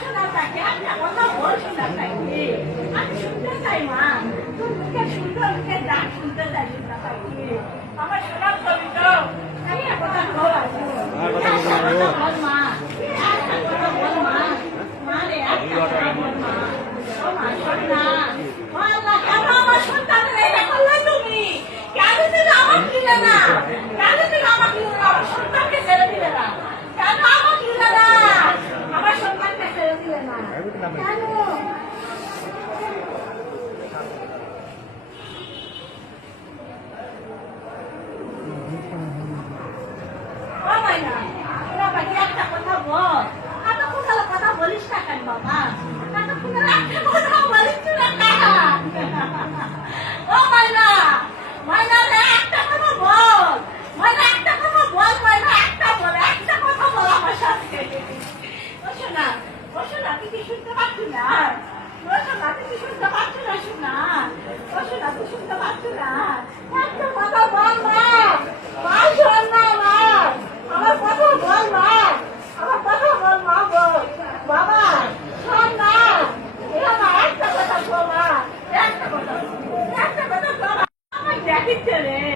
শোনা থাকে একটা কথা বল শোনা থাকে আমি শুনতে চাই মা তোর মুখে সুন্দর মুখে ডাক শুনতে চাই শোনা থাকে আমার শোনার কবি তো আমি কথা বল বল মা একটা কথা বল মা মা রে একটা কথা বল মা ও মা শোনা আল্লাহ কেন আমার সন্তানের এটা করলে তুমি কেন তুমি আমাকে দিলে না কেন তুমি আমাকে দিলে না আমার সন্তানকে ছেড়ে দিলে না কেন আমাকে দিলে না আমার সন্তানকে ছেড়ে দিলে না কেন ও মাইনা তোরা বাকি একটা কথা বল এতক্ষণ কথা বলিস না কেন বাবা এতক্ষণ একটা কথা বলিস না কেন ও মাইনা মাইনা রে একটা কথা বল মাইনা একটা কথা বল মাইনা একটা বল একটা কথা বল আমার সাথে ও শোনা তুই কি শুনতে পাচ্ছি না ও শোনা তুই কি শুনতে পাচ্ছি না শোনা ও শোনা তুই শুনতে পাচ্ছি না একটা কথা